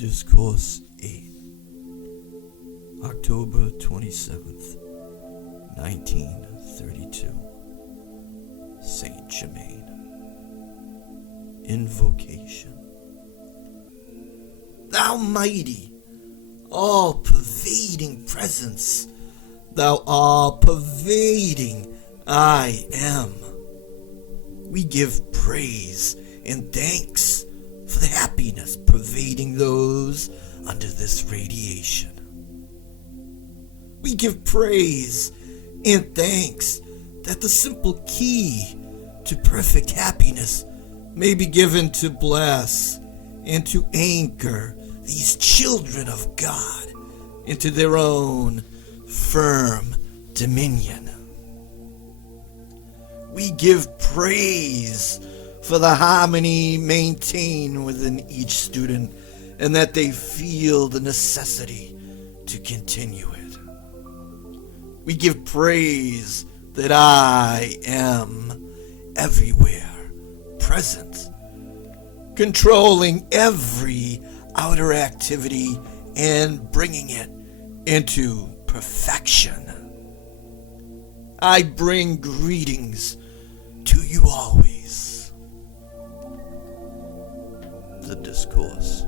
Discourse 8, October 27th, 1932, Saint Germain. Invocation. Thou mighty, all-pervading presence, thou all-pervading I am. We give praise and thanks for the happiness pervading those under this radiation. We give praise and thanks that the simple key to perfect happiness may be given to bless and to anchor these children of God into their own firm dominion. We give praise for the harmony maintained within each student, and that they feel the necessity to continue it. We give praise that I am everywhere present, controlling every outer activity and bringing it into perfection. I bring greetings to you always. The Discourse.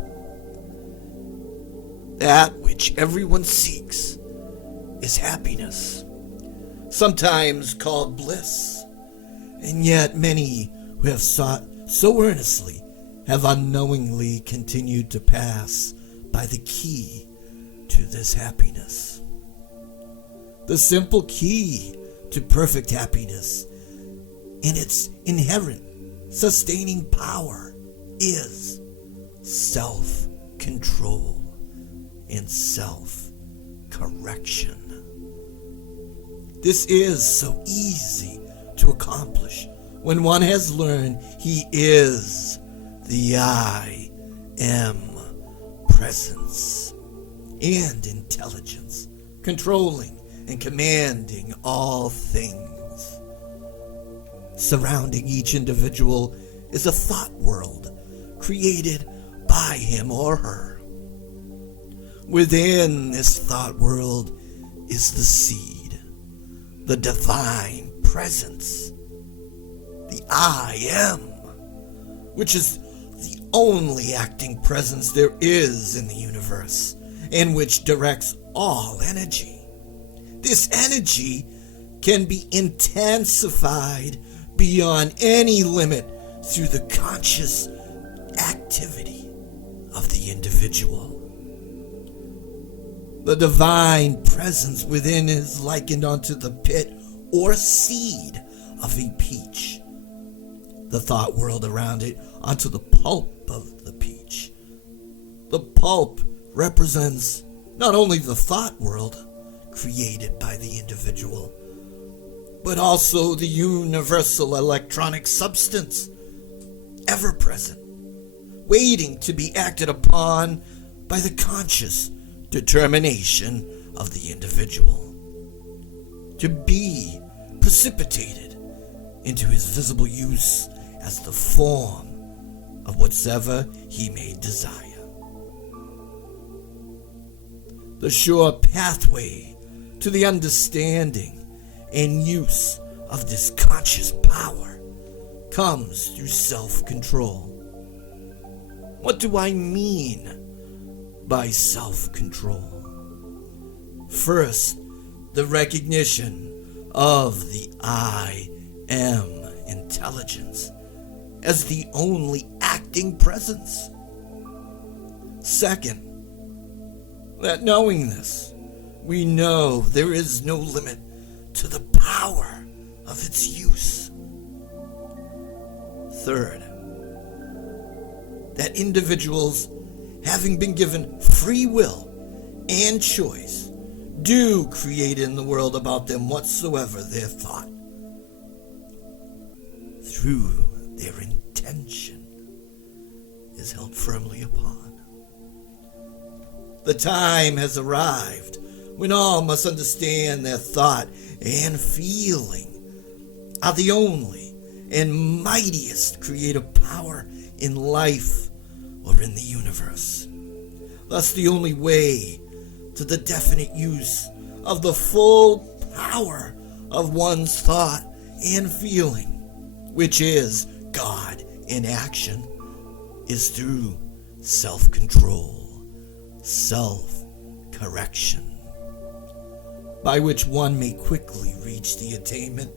That which everyone seeks is happiness, sometimes called bliss, and yet many who have sought so earnestly have unknowingly continued to pass by the key to this happiness. The simple key to perfect happiness in its inherent sustaining power is self-control and self-correction. This is so easy to accomplish when one has learned he is the I am presence and intelligence, controlling and commanding all things. Surrounding each individual is a thought world created by him or her. Within this thought world is the seed, the divine presence, the I am, which is the only acting presence there is in the universe, and which directs all energy. This energy can be intensified beyond any limit through the conscious activity of the individual. The divine presence within is likened unto the pit or seed of a peach, the thought world around it onto the pulp of the peach. The pulp represents not only the thought world created by the individual, but also the universal electronic substance, ever present, waiting to be acted upon by the conscious determination of the individual, to be precipitated into his visible use as the form of whatsoever he may desire. The sure pathway to the understanding and use of this conscious power comes through self-control. What do I mean by self-control? First, the recognition of the I am intelligence as the only acting presence. Second, that knowing this, we know there is no limit to the power of its use. Third, that individuals, having been given free will and choice, do create in the world about them whatsoever their thought, through their intention is held firmly upon. The time has arrived when all must understand their thought and feeling are the only and mightiest creative power in life or in the universe. Thus the only way to the definite use of the full power of one's thought and feeling, which is God in action, is through self-control, self-correction, by which one may quickly reach the attainment,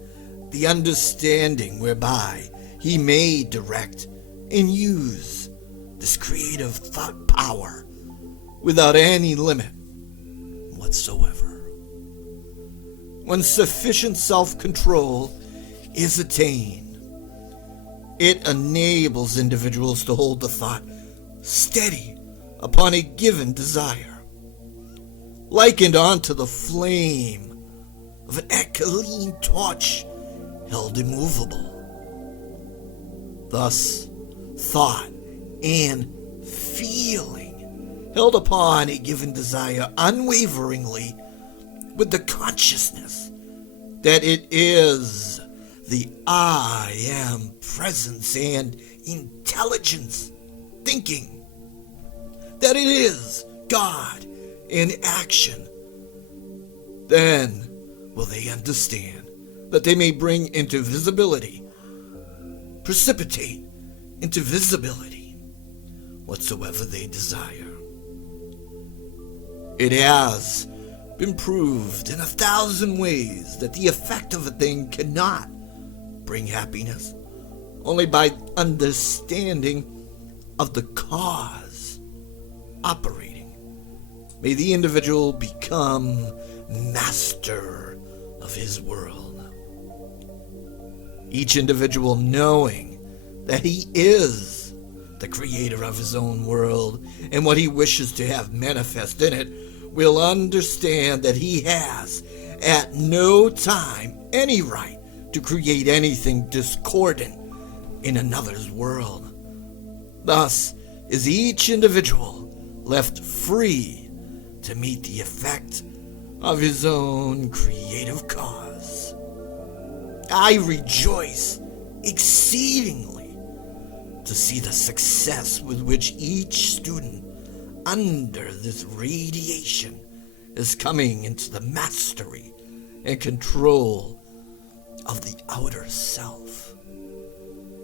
the understanding whereby he may direct and use this creative thought power without any limit whatsoever. When sufficient self-control is attained, it enables individuals to hold the thought steady upon a given desire, likened onto the flame of an alkaline torch held immovable. Thus, thought and feeling held upon a given desire unwaveringly, with the consciousness that it is the I am presence and intelligence thinking, that it is God in action, then will they understand that they may bring into visibility, precipitate into visibility, whatsoever they desire. It has been proved in 1,000 ways that the effect of a thing cannot bring happiness only by understanding of the cause operating. May the individual become master of his world. Each individual knowing that he is the creator of his own world and what he wishes to have manifest in it will understand that he has at no time any right to create anything discordant in another's world. Thus is each individual left free to meet the effect of his own creative cause. I rejoice exceedingly to see the success with which each student under this radiation is coming into the mastery and control of the outer self.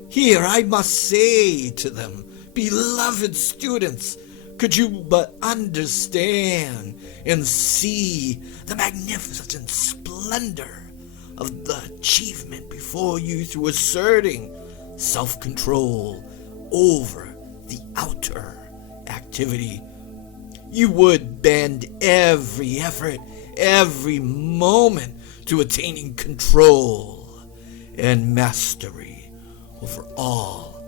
Here I must say to them, beloved students, could you but understand and see the magnificent splendor of the achievement before you through asserting self-control over the outer activity, you would bend every effort, every moment to attaining control and mastery over all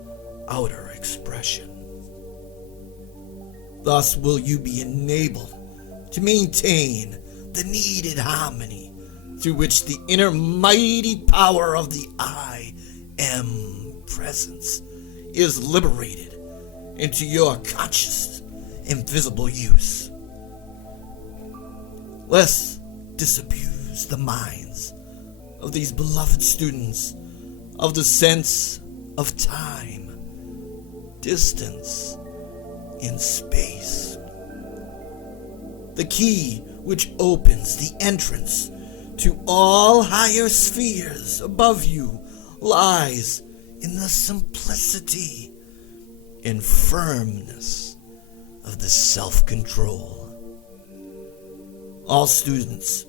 outer expression. Thus will you be enabled to maintain the needed harmony through which the inner mighty power of the I am presence is liberated into your conscious invisible use. Let's disabuse the minds of these beloved students of the sense of time, distance, and space. The key which opens the entrance to all higher spheres above you lies in the simplicity and firmness of the self-control. All students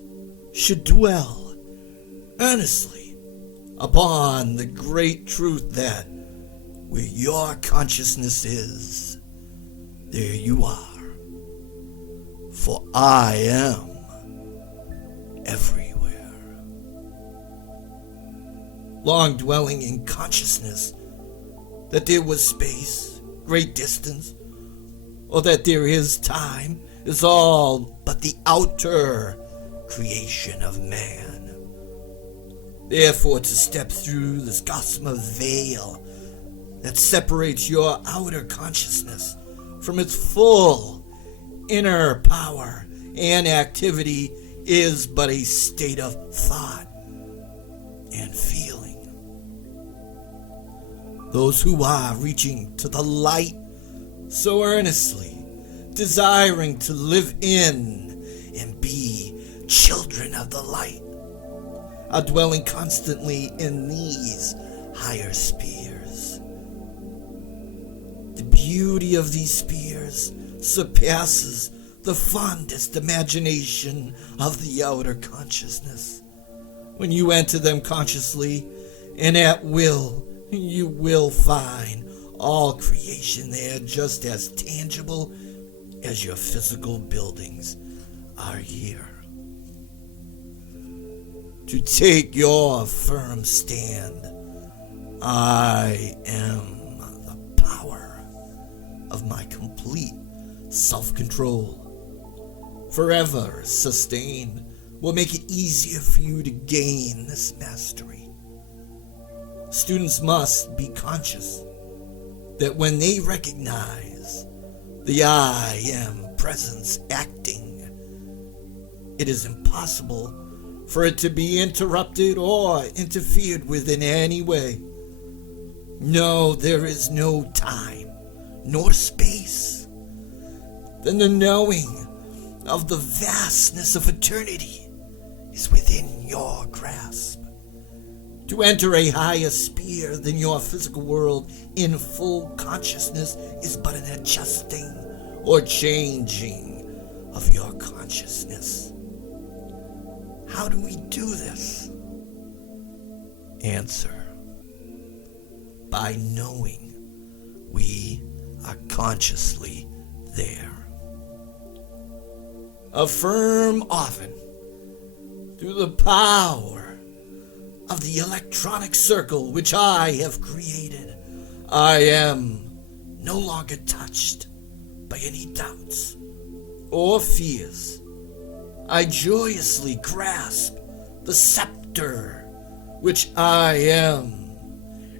should dwell earnestly upon the great truth that where your consciousness is, there you are. For I am everywhere. Long dwelling in consciousness that there was space, great distance, or that there is time is all but the outer creation of man. Therefore, to step through this gossamer veil that separates your outer consciousness from its full inner power and activity is but a state of thought and feeling. Those who are reaching to the light so earnestly desiring to live in and be children of the light, are dwelling constantly in these higher spheres. The beauty of these spheres surpasses the fondest imagination of the outer consciousness. When you enter them consciously and at will, you will find all creation there just as tangible as your physical buildings are here. To take your firm stand, I am the power of my complete self-control, forever sustained, will make it easier for you to gain this mastery. Students must be conscious that when they recognize the I am presence acting, it is impossible for it to be interrupted or interfered with in any way. No, there is no time nor space. Then the knowing of the vastness of eternity is within your grasp. To enter a higher sphere than your physical world in full consciousness is but an adjusting or changing of your consciousness. How do we do this? Answer: by knowing we are consciously there. Affirm often, through the power of the electronic circle which I have created, I am no longer touched by any doubts or fears. I joyously grasp the scepter which I am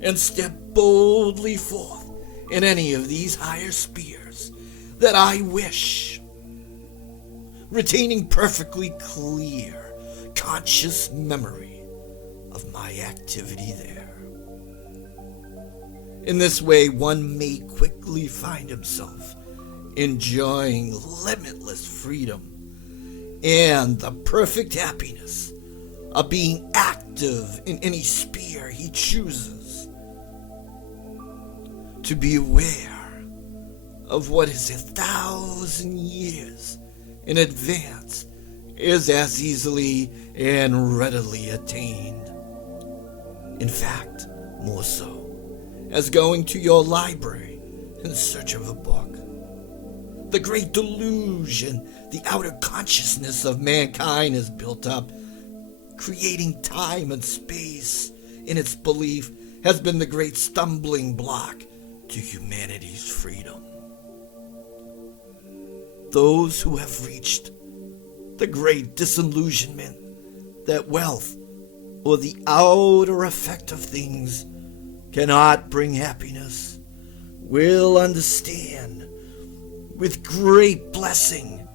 and step boldly forth in any of these higher spheres that I wish, retaining perfectly clear, conscious memory of my activity there. In this way, one may quickly find himself enjoying limitless freedom and the perfect happiness of being active in any sphere he chooses. To be aware of what is 1,000 years in advance is as easily and readily attained. In fact, more so, as going to your library in search of a book. The great delusion the outer consciousness of mankind has built up, creating time and space in its belief, has been the great stumbling block to humanity's freedom. Those who have reached the great disillusionment that wealth or the outer effect of things cannot bring happiness will understand with great blessing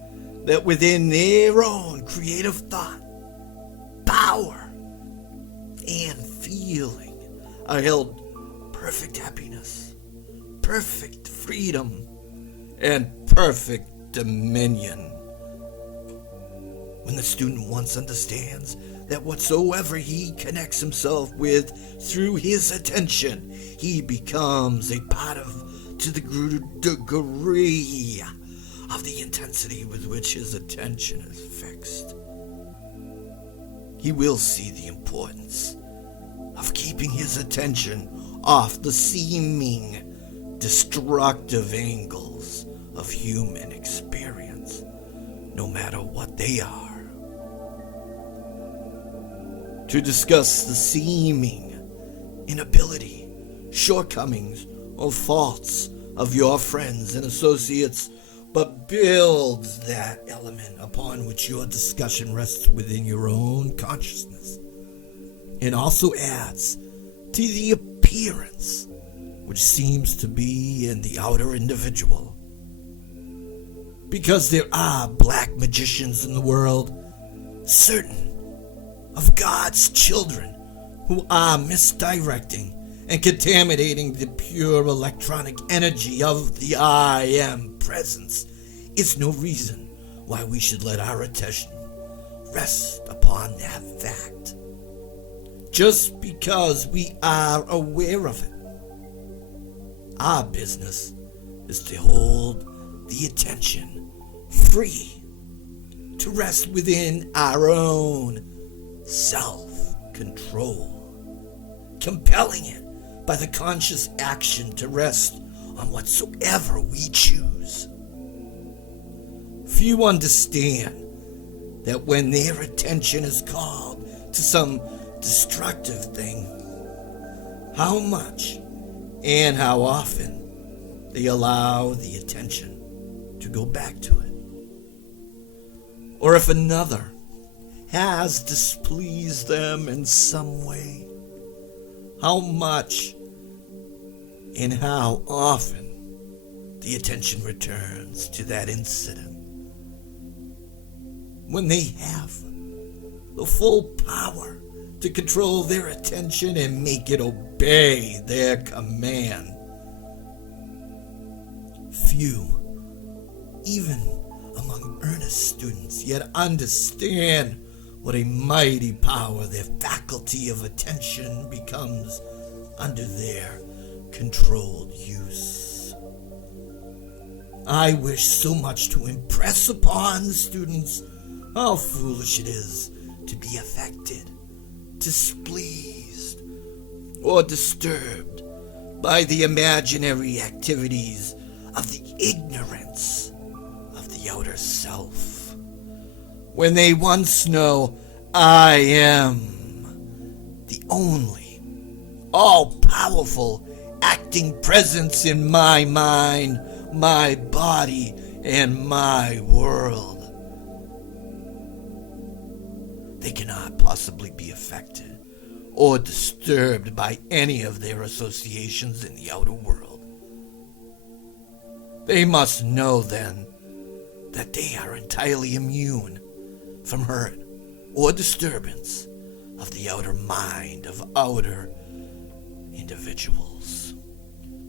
that within their own creative thought, power, and feeling are held perfect happiness, perfect freedom, and perfect dominion. When the student once understands that whatsoever he connects himself with through his attention, he becomes a part of to the degree of the intensity with which his attention is fixed. He will see the importance of keeping his attention off the seeming destructive angles of human experience, no matter what they are. To discuss the seeming inability, shortcomings, or faults of your friends and associates, but builds that element upon which your discussion rests within your own consciousness, and also adds to the appearance which seems to be in the outer individual. Because there are black magicians in the world, certain of God's children who are misdirecting and contaminating the pure electronic energy of the I am presence is no reason why we should let our attention rest upon that fact. Just because we are aware of it, our business is to hold the attention free, to rest within our own self-control, compelling it by the conscious action to rest on whatsoever we choose. Few understand that when their attention is called to some destructive thing, how much and how often they allow the attention to go back to it. Or if another has displeased them in some way, how much and how often the attention returns to that incident. When they have the full power to control their attention and make it obey their command. Few, even among earnest students, yet understand what a mighty power their faculty of attention becomes under their controlled use. I wish so much to impress upon the students how foolish it is to be affected, displeased, or disturbed by the imaginary activities of the ignorance of the outer self. When they once know I am the only all-powerful acting presence in my mind, my body, and my world, they cannot possibly be affected or disturbed by any of their associations in the outer world. They must know then that they are entirely immune from hurt or disturbance of the outer mind of outer individuals,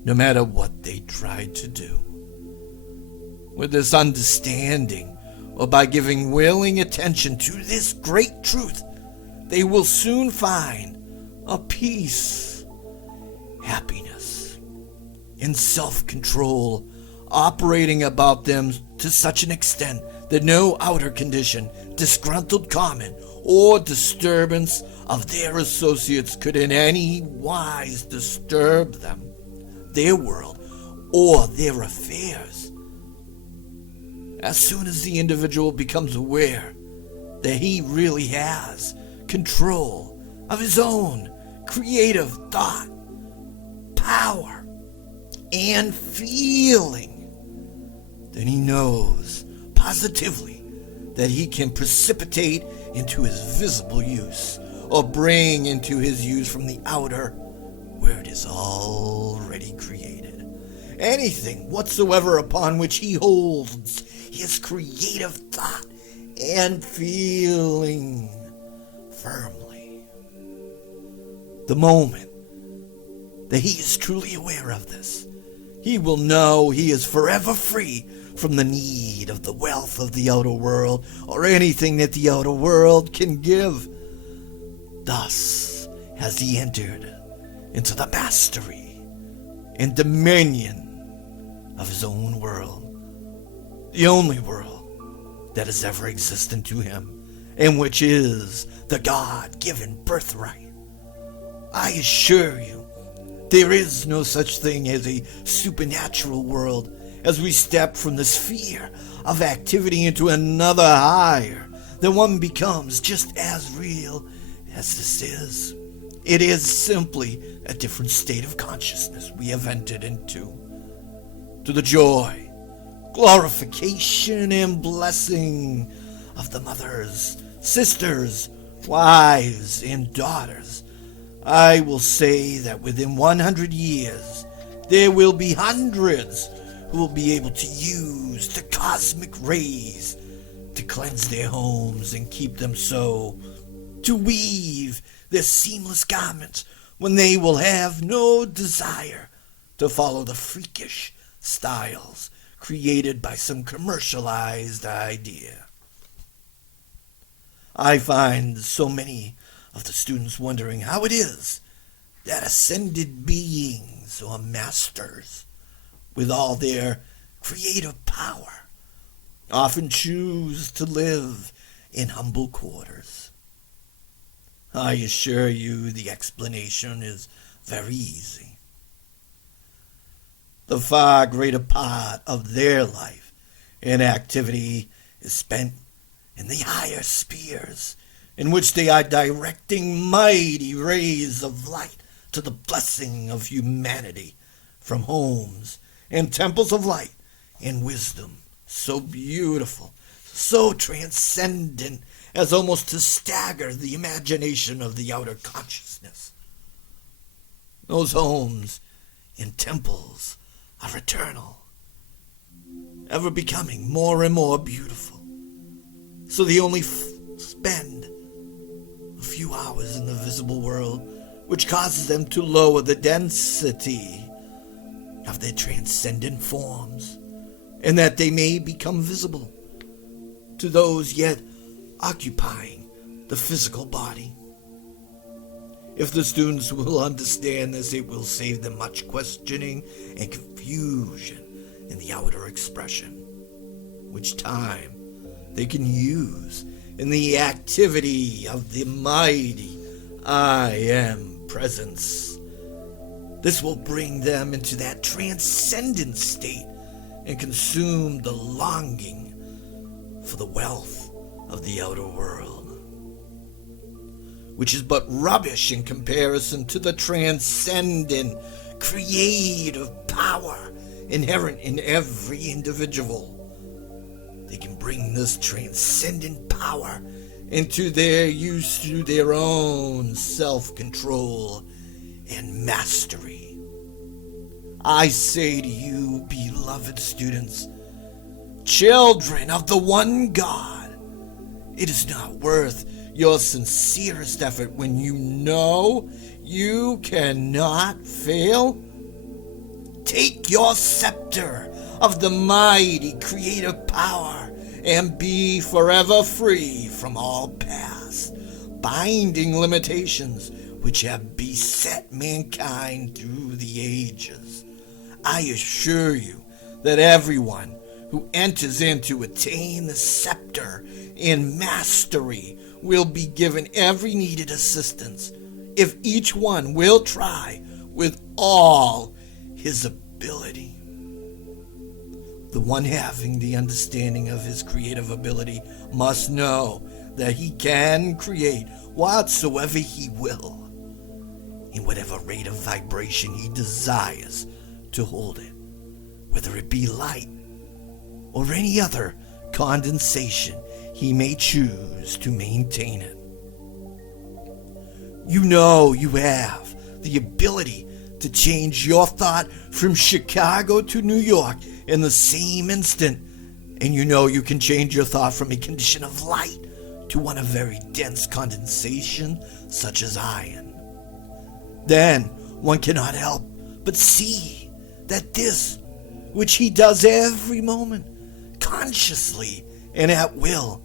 no matter what they try to do. With this understanding, or by giving willing attention to this great truth, they will soon find a peace, happiness, and self-control operating about them to such an extent that no outer condition, disgruntled comment, or disturbance of their associates could in any wise disturb them, their world, or their affairs. As soon as the individual becomes aware that he really has control of his own creative thought, power, and feeling, then he knows positively that he can precipitate into his visible use, or bring into his use from the outer, where it is already created, anything whatsoever upon which he holds his creative thought and feeling firmly. The moment that he is truly aware of this, he will know he is forever free from the need of the wealth of the outer world or anything that the outer world can give. Thus has he entered into the mastery and dominion of his own world, the only world that has ever existed to him, and which is the God-given birthright. I assure you, there is no such thing as a supernatural world as we step from the sphere of activity into another higher. The one becomes just as real as this is. It is simply a different state of consciousness we have entered into. To the joy, glorification, and blessing of the mothers, sisters, wives, and daughters, I will say that within 100 years, there will be hundreds who will be able to use the cosmic rays to cleanse their homes and keep them so, to weave their seamless garments when they will have no desire to follow the freakish styles created by some commercialized idea. I find so many of the students wondering how it is that ascended beings or masters, with all their creative power, often choose to live in humble quarters. I assure you the explanation is very easy. The far greater part of their life and activity is spent in the higher spheres, in which they are directing mighty rays of light to the blessing of humanity from homes and temples of light and wisdom, so beautiful, so transcendent as almost to stagger the imagination of the outer consciousness. Those homes and temples are eternal, ever becoming more and more beautiful. So they only spend a few hours in the visible world, which causes them to lower the density of their transcendent forms, and that they may become visible to those yet occupying the physical body. If the students will understand this, it will save them much questioning and confusion in the outer expression, which time they can use in the activity of the mighty I am presence. This will bring them into that transcendent state and consume the longing for the wealth of the outer world, which is but rubbish in comparison to the transcendent creative power inherent in every individual. They can bring this transcendent power into their use through their own self-control and mastery. I say to you, beloved students, children of the one God, it is not worth your sincerest effort when you know you cannot fail. Take your scepter of the mighty creative power and be forever free from all past, binding limitations which have beset mankind through the ages. I assure you that everyone who enters in to attain the scepter in mastery will be given every needed assistance if each one will try with all his ability. The one having the understanding of his creative ability must know that he can create whatsoever he will, in whatever rate of vibration he desires to hold it, whether it be light or any other condensation he may choose to maintain it. You know you have the ability to change your thought from Chicago to New York in the same instant, and you know you can change your thought from a condition of light to one of very dense condensation, such as iron. Then one cannot help but see that this, which he does every moment, consciously and at will,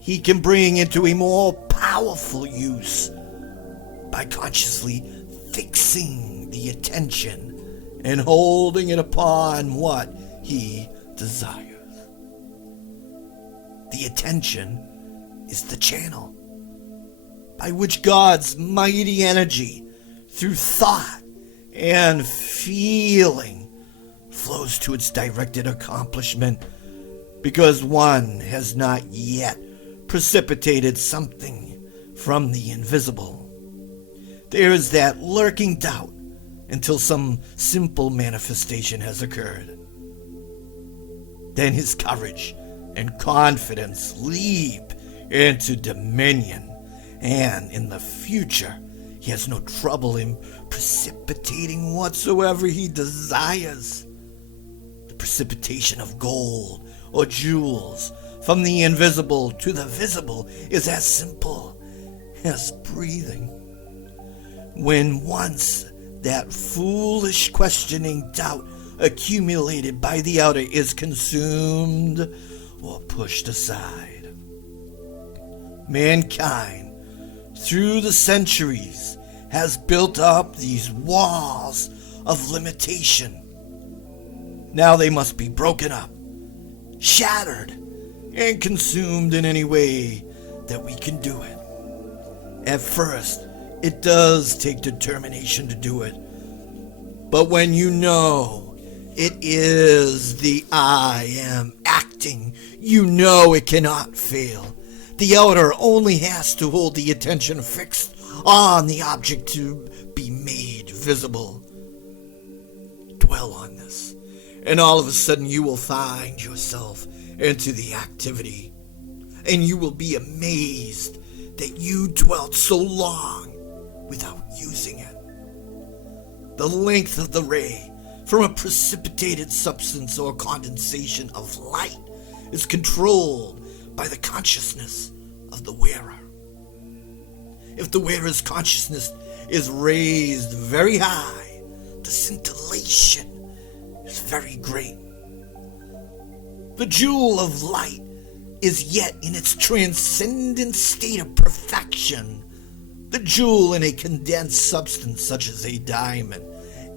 he can bring into a more powerful use by consciously fixing the attention and holding it upon what he desires. The attention is the channel by which God's mighty energy, through thought and feeling, flows to its directed accomplishment, because one has not yet precipitated something from the invisible. There is that lurking doubt until some simple manifestation has occurred. Then his courage and confidence leap into dominion, and in the future he has no trouble in precipitating whatsoever he desires. The precipitation of gold or jewels from the invisible to the visible is as simple as breathing. When once that foolish questioning doubt accumulated by the outer is consumed or pushed aside. Mankind, through the centuries, has built up these walls of limitation. Now they must be broken up, shattered, and consumed in any way that we can do it. At first, it does take determination to do it. But when you know it is the I am acting, you know it cannot fail. The outer only has to hold the attention fixed on the object to be made visible. Dwell on this, and all of a sudden you will find yourself into the activity, and you will be amazed that you dwelt so long without using it. The length of the ray from a precipitated substance or condensation of light is controlled by the consciousness of the wearer. If the wearer's consciousness is raised very high, the scintillation is very great. The jewel of light is yet in its transcendent state of perfection. The jewel in a condensed substance such as a diamond,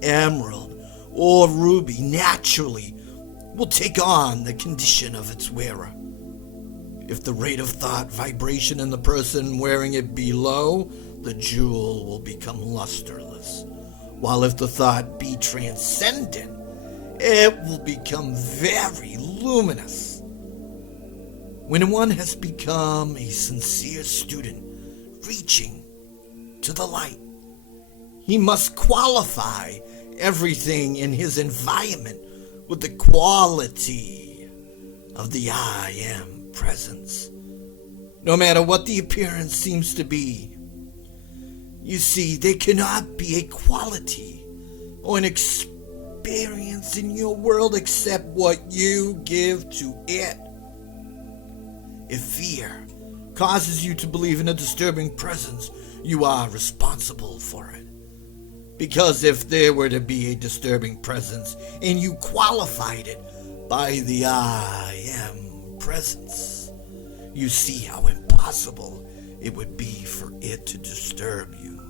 emerald, or ruby naturally will take on the condition of its wearer. If the rate of thought vibration in the person wearing it be low, the jewel will become lusterless, while if the thought be transcendent, it will become very luminous. When one has become a sincere student reaching to the light, he must qualify everything in his environment with the quality of the I am presence, no matter what the appearance seems to be. You see, there cannot be a quality or an experience in your world except what you give to it. If fear causes you to believe in a disturbing presence, you are responsible for it. Because if there were to be a disturbing presence and you qualified it by the I am presence, you see how impossible it would be for it to disturb you.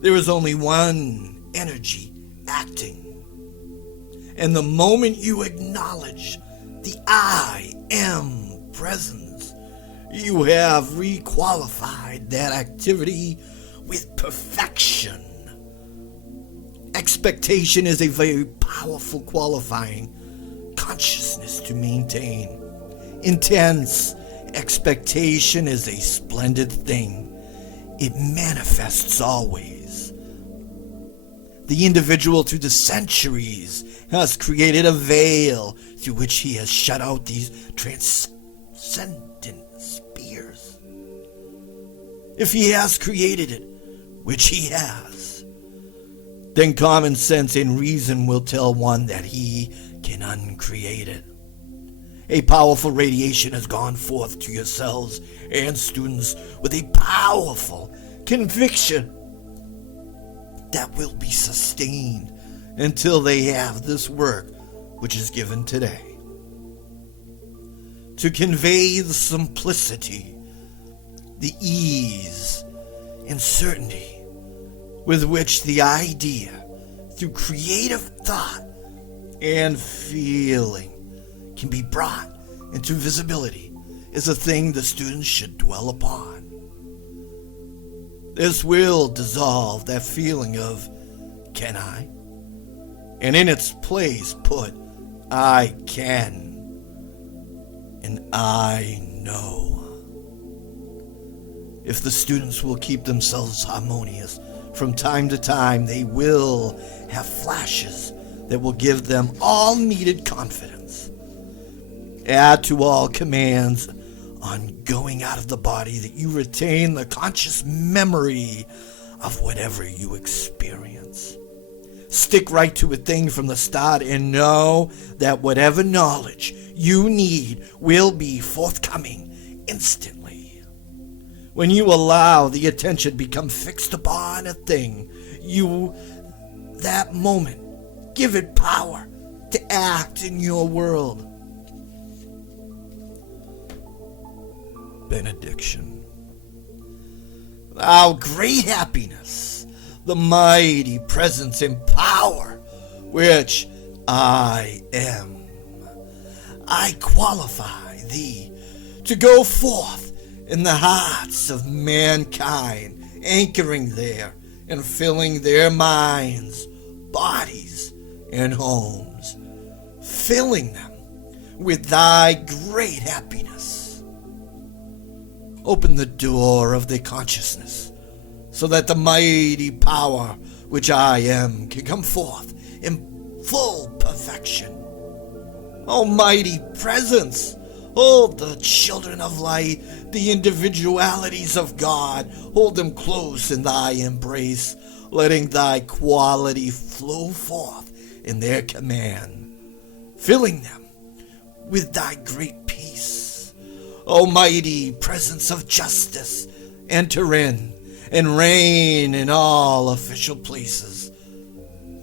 There is only one energy acting. And the moment you acknowledge the I am presence, you have requalified that activity with perfection. Expectation is a very powerful qualifying consciousness to maintain. Intense expectation is a splendid thing. It manifests always. The individual through the centuries has created a veil through which he has shut out these transcendent spheres. If he has created it, which he has, then common sense and reason will tell one that he can uncreate it. A powerful radiation has gone forth to yourselves and students with a powerful conviction that will be sustained until they have this work which is given today. To convey the simplicity, the ease, and certainty with which the idea, through creative thought and feeling, can be brought into visibility is a thing the students should dwell upon. This will dissolve that feeling of, can I? And in its place put, I can. And I know. If the students will keep themselves harmonious, from time to time they will have flashes that will give them all needed confidence. Add to all commands on going out of the body that you retain the conscious memory of whatever you experience. Stick right to a thing from the start and know that whatever knowledge you need will be forthcoming instantly. When you allow the attention become fixed upon a thing, you, that moment, Give it power to act in your world. Benediction. Thou great happiness, the mighty presence and power which I am, I qualify thee to go forth in the hearts of mankind, anchoring there and filling their minds, bodies, and homes, filling them with thy great happiness. Open the door of their consciousness so that the mighty power which I am can come forth in full perfection. Almighty presence, hold the children of light, the individualities of God, hold them close in thy embrace, letting thy quality flow forth in their command, filling them with thy great peace. Almighty presence of justice, enter in and reign in all official places.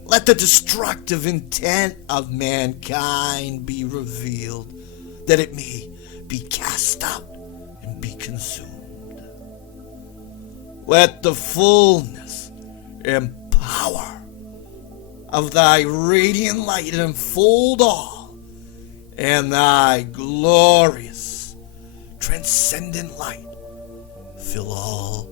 Let the destructive intent of mankind be revealed, that it may be cast out and be consumed. Let the fullness and power of thy radiant light enfold all, and thy glorious transcendent light fill all